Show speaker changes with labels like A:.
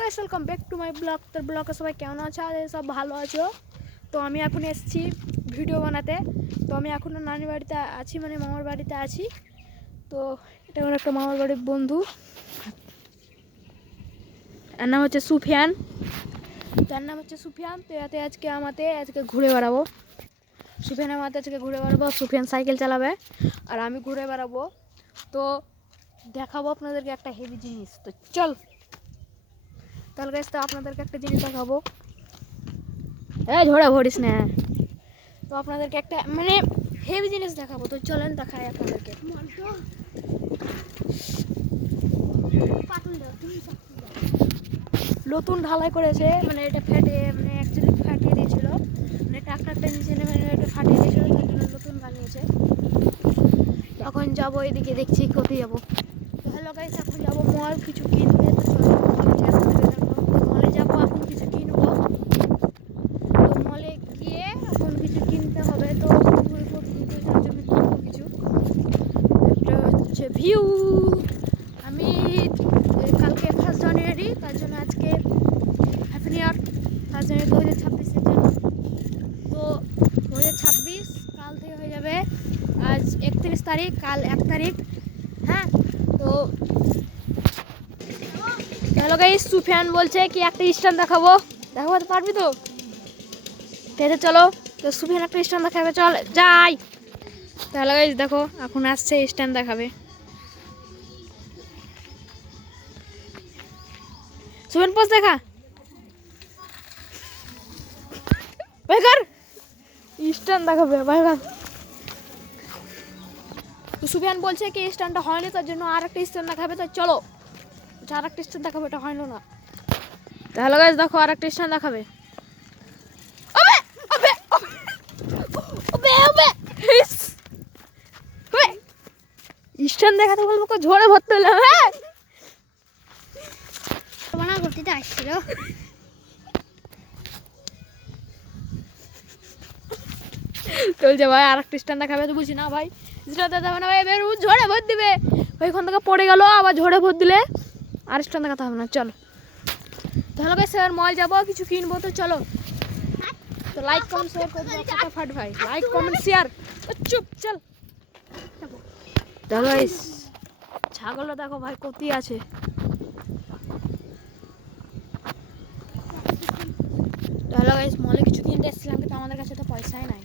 A: Guys welcome back to my blog তোর ব্লগে সবাই কেমন আছো? আর সব ভালো আছো? তো আমি এখন এসেছি ভিডিও বানাতে। তো আমি এখনও নানি বাড়িতে আছি মানে মামার বাড়িতে আছি। তো এটা আমার একটা মামার বাড়ির বন্ধু। এর নাম হচ্ছে সুফিয়ান। তার নাম হচ্ছে সুফিয়ান। তো এতে আজকে আমাতে, আজকে ঘুরে বেড়াবো। সুফিয়ান আমাতে আজকে ঘুরে বেড়াবো। সুফিয়ান সাইকেল চালাবে। আর আমি ঘুরে বেড়াবো। তো দেখাবো আপনাদেরকে একটা হেভি জিনিস। তো চল। তাহলে গাইস তো আপনাদেরকে একটা জিনিস দেখাবো। এই ঝোড়া ভরিস না। তো আপনাদেরকে একটা মানে হেভি জিনিস দেখাবো। তো চলেন দেখাই আপনাদেরকে। নতুন ঢালাই করেছে মানে এটা ফেটে মানে অ্যাকচুয়ালি ফাটিয়ে দিয়েছিল। মানে ট্রাক্টারটা নিচে নেমে এটা ফাটিয়ে দিয়েছিল তার জন্য নতুন বানিয়েছে। তখন যাব এদিকে দেখছি কোথায় যাব। হ্যালো গাইস এখন যাব মল কিছু কিনতে তো চলো মলে যাই আপনাদের দেখাবো। মলে যাব এখন কিছু কিনবো তো মলে গিয়ে এখন কিছু কিনতে হবে তো ঘুরে ঘুরে ঘুরে যাওয়ার জন্য কিনবো কিছু একটা হচ্ছে ভিউ আমি কালকে ফার্স্ট জানুয়ারি তার জন্য আজকে happy new year first January দু হাজার ছাব্বিশের জন্য। তো দু হাজার ছাব্বিশ কাল থেকে হয়ে যাবে আজ একত্রিশ তারিখ, কাল এক তারিখ হ্যাঁ? তো হ্যালো গাইস সুফিয়ান বলছে কি একটা স্ট্যান্ড দেখাবো। দেখাতে পারবি তো? আছে চলো, তো সুফিয়ান একটা স্ট্যান্ড দেখাবে, চল, যাই। তাহলে গাইস দেখো, এখন আসছে, স্ট্যান্ড দেখাবে। সুফিয়ান পোস্ট দেখা। বেকার স্ট্যান্ড দেখাবে বেকার তো সুফিয়ান বলছে কি স্ট্যান্ডটা হয়নি তার জন্য আর একটা স্ট্যান্ড দেখাবে তো চলো। আর একটা স্ট্যান্ড দেখাবে এটা হয়নি না। তাহলে গাছ দেখো আর একটা স্ট্যান্ড দেখাবে। ওবে ওবে ওবে ওবে হিস ওবে। স্ট্যান্ড দেখাতে বলব কো ঝড়ে ভরতে হলো হ্যাঁ।
B: করতে আসছিল
A: চলছে ভাই আর একটা স্ট্যান্ড দেখাবে তো বুঝি না ভাই? স্ট্যান্ড দেখাবে না ভাই এবার ও ঝড়ে ভর দিবে। ওইখান থেকে পড়ে গেল আবার ঝড়ে ভর দিলে আর স্ট্যান্ড দেখাতে হবে না চলো। তাহলে ভাই স্যার মল যাব কিছু কিনবো তো চলো। তো লাইক কমেন্ট শেয়ার করে দাও ভাই। লাইক কমেন্ট শেয়ার চুপ চল। ভাই ছাগলটা দেখো ভাই কতি আছে। তাহলে গাইস মলে কিছু কিনতে এসেছিলাম কিন্তু আমাদের কাছে তো পয়সাই নাই।